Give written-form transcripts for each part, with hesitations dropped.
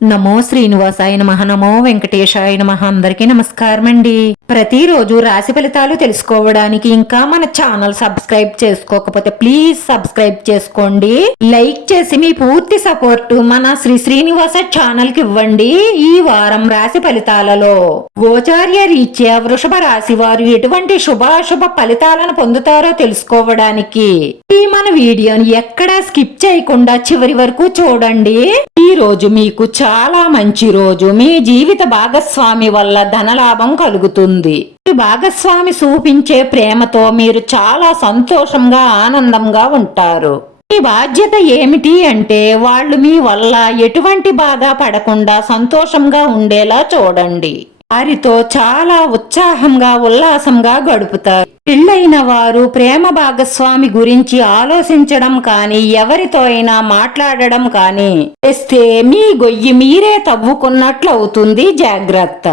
నమో శ్రీనివాసాయ నమః. నమో వెంకటేశాయ నమః. అందరికీ నమస్కారం అండి. ప్రతిరోజు రాశి ఫలితాలు తెలుసుకోవడానికి ఇంకా మన ఛానల్ సబ్స్క్రైబ్ చేసుకోకపోతే ప్లీజ్ సబ్స్క్రైబ్ చేసుకోండి. లైక్ చేసి మీ పూర్తి సపోర్ట్ మన శ్రీనివాస ఛానల్ కి ఇవ్వండి. ఈ వారం రాశి ఫలితాలలో గోచార్య రీత్యా వృషభ రాశి వారు ఎటువంటి శుభాశుభ ఫలితాలను పొందుతారో తెలుసుకోవడానికి ఈ మన వీడియోని ఎక్కడా స్కిప్ చేయకుండా చివరి వరకు చూడండి. ఈ రోజు మీకు చాలా మంచి రోజు. మీ జీవిత భాగస్వామి వల్ల ధనలాభం కలుగుతుంది. మీ భాగస్వామి చూపించే ప్రేమతో మీరు చాలా సంతోషంగా ఆనందంగా ఉంటారు. మీ బాధ్యత ఏమిటి అంటే వాళ్ళు మీ వల్ల ఎటువంటి బాధ పడకుండా సంతోషంగా ఉండేలా చూడండి. వారితో చాలా ఉత్సాహంగా ఉల్లాసంగా గడుపుతారు. పెళ్ళైన వారు ప్రేమ భాగస్వామి గురించి ఆలోచించడం కానీ ఎవరితో అయినా మాట్లాడడం కానీ చేస్తే మీ గొయ్యి మీరే తవ్వుకున్నట్లు అవుతుంది. జాగ్రత్త.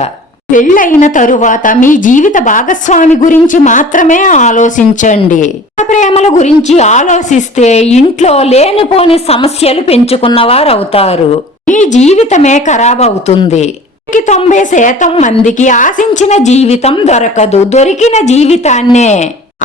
పెళ్ళైన తరువాత మీ జీవిత భాగస్వామి గురించి మాత్రమే ఆలోచించండి. ప్రేమల గురించి ఆలోచిస్తే ఇంట్లో లేనిపోని సమస్యలు పెంచుకున్నవారవుతారు. మీ జీవితమే ఖరాబ్ అవుతుంది. 90% మందికి ఆశించిన జీవితం దొరకదు. దొరికిన జీవితాన్నే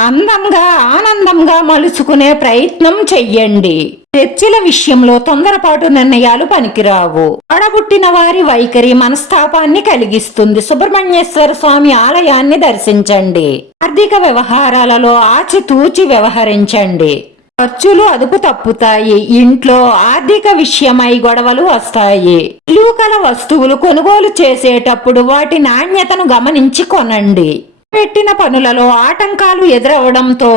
అందంగా ఆనందంగా మలుచుకునే ప్రయత్నం చెయ్యండి. చర్చల విషయంలో తొందరపాటు నిర్ణయాలు పనికిరావు. ఆడబుట్టిన వారి వైఖరి మనస్తాపాన్ని కలిగిస్తుంది. సుబ్రహ్మణ్యేశ్వర స్వామి ఆలయాన్ని దర్శించండి. ఆర్థిక వ్యవహారాలలో ఆచితూచి వ్యవహరించండి. ఖర్చులు అదుపు తప్పుతాయి. ఇంట్లో ఆర్థిక విషయమై గొడవలు వస్తాయి. విలువకల వస్తువులు కొనుగోలు చేసేటప్పుడు వాటి నాణ్యతను గమనించి కొనండి. పెట్టిన పనులలో ఆటంకాలు ఎదురవడంతో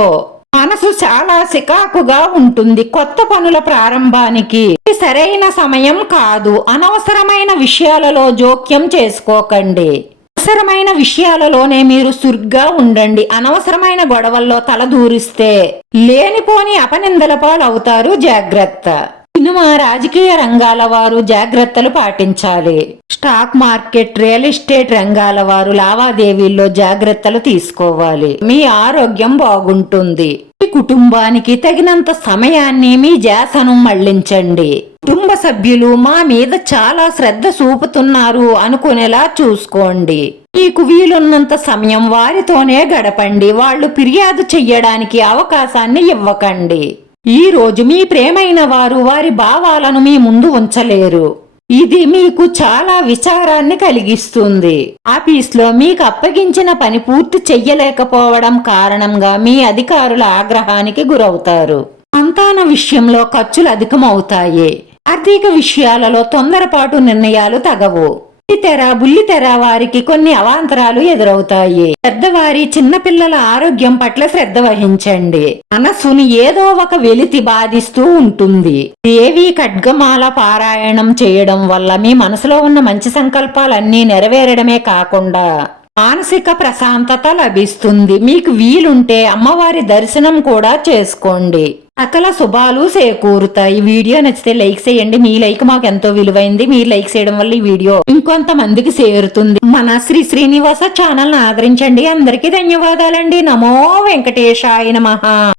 మనసు చాలా చికాకుగా ఉంటుంది. కొత్త పనుల ప్రారంభానికి సరైన సమయం కాదు. అనవసరమైన విషయాలలో జోక్యం చేసుకోకండి. అవసరమైన విషయాలలోనే మీరు సుర్గా ఉండండి. అనవసరమైన గొడవల్లో తలదూరిస్తే లేనిపోని అపనిందల పాలవుతారు. జాగ్రత్త. సినిమా రాజకీయ రంగాల వారు జాగ్రత్తలు పాటించాలి. స్టాక్ మార్కెట్ రియల్ ఎస్టేట్ రంగాల వారు లావాదేవీల్లో జాగ్రత్తలు తీసుకోవాలి. మీ ఆరోగ్యం బాగుంటుంది. మీ కుటుంబానికి తగినంత సమయాన్ని మీ ధ్యాసను మళ్లించండి. కుటుంబ సభ్యులు మా మీద చాలా శ్రద్ధ చూపుతున్నారు అనుకునేలా చూసుకోండి. మీకు వీలున్నంత సమయం వారితోనే గడపండి. వాళ్ళు ఫిర్యాదు చెయ్యడానికి అవకాశాన్ని ఇవ్వకండి. ఈ రోజు మీ ప్రేమైన వారు వారి భావాలను మీ ముందు ఉంచలేరు. ఇది మీకు చాలా విచారాన్ని కలిగిస్తుంది. ఆఫీస్లో మీకు అప్పగించిన పని పూర్తి చెయ్యలేకపోవడం కారణంగా మీ అధికారుల ఆగ్రహానికి గురవుతారు. సంతాన విషయంలో ఖర్చులు అధికమవుతాయి. ఆర్థిక విషయాలలో తొందరపాటు నిర్ణయాలు తగవు. బుల్లితెర వారికి కొన్ని అవాంతరాలు ఎదురవుతాయి. పెద్దవారి చిన్నపిల్లల ఆరోగ్యం పట్ల శ్రద్ధ వహించండి. మనస్సుని ఏదో ఒక వెలితి బాధిస్తూ ఉంటుంది. దేవి ఖడ్గమాల పారాయణం చేయడం వల్ల మీ మనసులో ఉన్న మంచి సంకల్పాలన్నీ నెరవేరడమే కాకుండా మానసిక ప్రశాంతత లభిస్తుంది. మీకు వీలుంటే అమ్మవారి దర్శనం కూడా చేసుకోండి. సకల శుభాలు చేకూరుతాయి. వీడియో నచ్చితే లైక్ చేయండి. మీ లైక్ మాకు ఎంతో విలువైంది. మీరు లైక్ చేయడం వల్ల ఈ వీడియో ఇంకొంతమందికి చేరుతుంది. మన శ్రీనివాస ఛానల్ ఆదరించండి. అందరికీ ధన్యవాదాలండి. నమో వెంకటేశాయ నమః.